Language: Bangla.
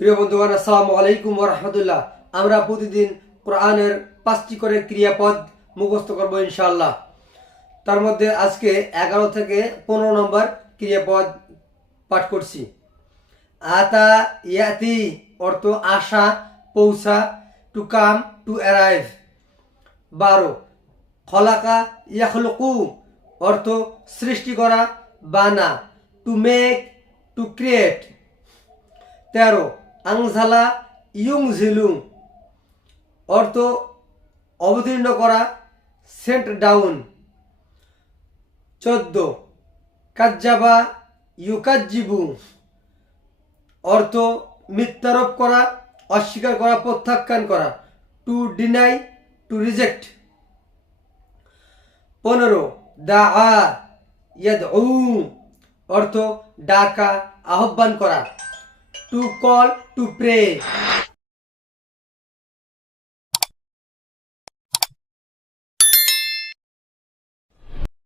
প্রিয় বন্ধুগণ, আসসালামু আলাইকুম রহমতুল্লাহ। আমরা প্রতিদিন কোরআনের পাঁচটি করে ক্রিয়াপদ মুখস্থ করব ইনশাআল্লাহ। তার মধ্যে আজকে এগারো থেকে পনেরো নম্বর ক্রিয়াপদ পাঠ করছি। আতা ইয়াতি, অর্থ আশা, পৌঁছা টু কাম টু অ্যারাইভ বারো, খলাকা ইয়াখলুকু, অর্থ সৃষ্টি করা, বানা টু মেক টু ক্রিয়েট তেরো আংঝালা ইয়ং ঝিলুং। অর্থ অবতীর্ণ করা, সেন্ট ডাউন। চোদ্দ কাজ্জাবা ইউকাজ্জিবু। অর্থ মিথ্যারোপ করা, অস্বীকার করা, প্রত্যাখ্যান করা। To deny, to reject. পনেরো, দা আ ইয়াদ অর্থ ডাকা, আহ্বান করা। To call to pray